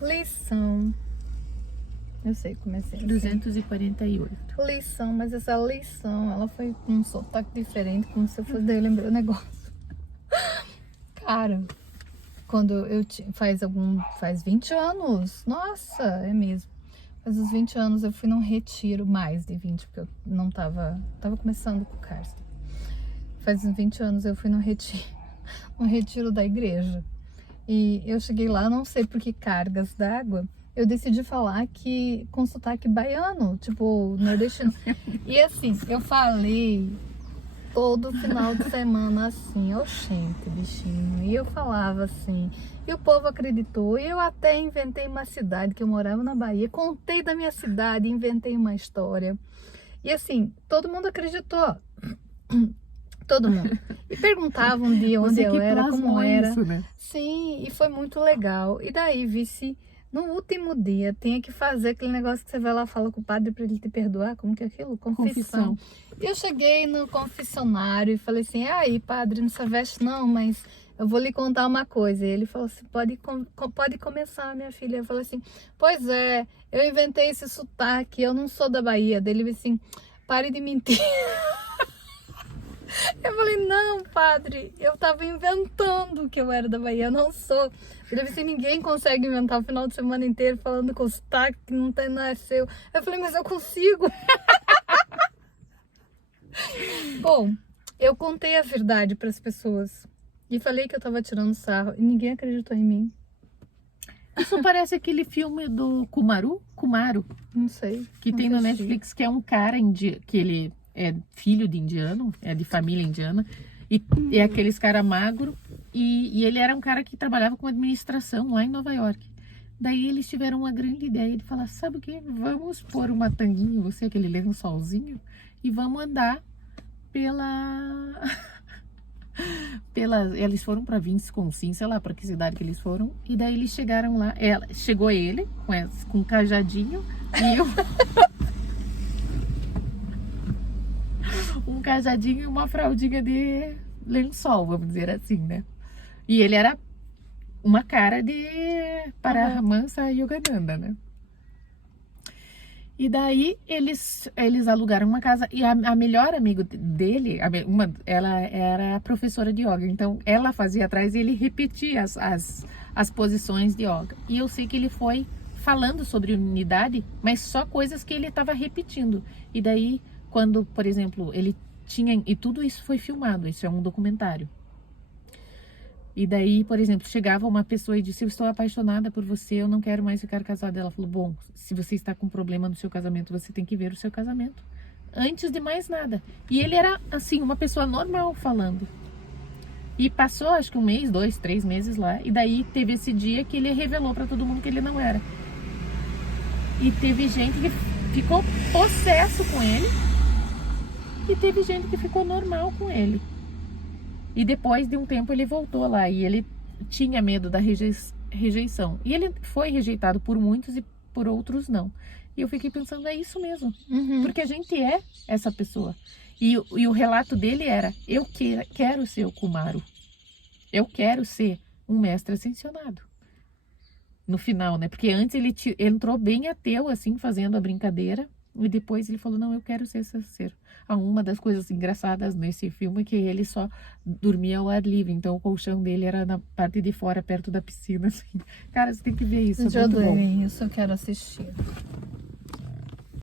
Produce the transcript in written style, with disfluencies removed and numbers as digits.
Lição. Eu sei, comecei assim. 248. Lição, mas essa lição, ela foi com um sotaque diferente, como se eu fosse, daí eu lembrei o negócio. Cara, quando eu faz 20 anos, nossa, é mesmo. Faz uns 20 anos eu fui num retiro, mais de 20, porque eu não tava começando com o Carsten. Faz uns 20 anos eu fui num retiro da igreja. E eu cheguei lá, não sei por que cargas d'água, eu decidi falar que com sotaque baiano, tipo, nordestino. E assim, eu falei todo final de semana assim, oxente, bichinho. E eu falava assim, e o povo acreditou. E eu até inventei uma cidade, que eu morava na Bahia, contei da minha cidade, inventei uma história. E assim, todo mundo acreditou. Todo mundo. E perguntavam de onde eu era, como era. Isso, né? Sim, e foi muito legal. E daí, vice, no último dia, tinha que fazer aquele negócio que você vai lá e fala com o padre para ele te perdoar. Como que é aquilo? Confissão. E eu cheguei no confessionário e falei assim, aí, padre, não se veste não, mas eu vou lhe contar uma coisa. E ele falou assim, pode começar, minha filha. Eu falei assim, pois é, eu inventei esse sotaque, eu não sou da Bahia. Daí ele disse assim, pare de mentir. Eu falei, não, padre, eu tava inventando que eu era da Bahia, eu não sou. Ele disse, ninguém consegue inventar o final de semana inteiro falando com sotaque que não tem, nasceu. Eu falei, mas eu consigo. Bom, eu contei a verdade para as pessoas e falei que eu tava tirando sarro e ninguém acreditou em mim. Isso parece aquele filme do Kumaro, Não sei. que tem no Netflix, que é um cara que ele é filho de indiano, é de família indiana, e é aqueles cara magro, e ele era um cara que trabalhava com administração lá em Nova York. Daí eles tiveram uma grande ideia de falar, sabe o que? Vamos pôr uma tanguinha, você, aquele lençolzinho, e vamos andar eles foram para Wisconsin, sei lá para que cidade que eles foram, e daí eles chegaram lá, chegou ele com um cajadinho e um cajadinho e uma fraldinha de lençol, vamos dizer assim, né? E ele era uma cara de Paramahansa Yogananda, né? E daí eles alugaram uma casa e a melhor amiga dele, ela era professora de yoga, então ela fazia atrás e ele repetia as posições de yoga. E eu sei que ele foi falando sobre unidade, mas só coisas que ele estava repetindo. E daí, quando, por exemplo, ele tinha, e tudo isso foi filmado, isso é um documentário. E daí, por exemplo, chegava uma pessoa e disse, eu estou apaixonada por você, eu não quero mais ficar casada. Ela falou, bom, se você está com problema no seu casamento, você tem que ver o seu casamento. Antes de mais nada. E ele era, assim, uma pessoa normal falando. E passou, acho que 1 mês, 2, 3 meses lá. E daí teve esse dia que ele revelou para todo mundo que ele não era. E teve gente que ficou possesso com ele. E teve gente que ficou normal com ele. E depois de um tempo ele voltou lá e ele tinha medo da rejeição. E ele foi rejeitado por muitos e por outros não. E eu fiquei pensando, é isso mesmo. Porque a gente é essa pessoa. E o relato dele era, eu quero ser o Kumaro. Eu quero ser um mestre ascensionado. No final, né? Porque antes ele entrou bem ateu, assim, fazendo a brincadeira. E depois ele falou, não, eu quero ser esse ser. Uma das coisas engraçadas nesse filme é que ele só dormia ao ar livre. Então o colchão dele era na parte de fora, perto da piscina, assim. Cara, você tem que ver isso, é muito bom. Isso eu quero assistir.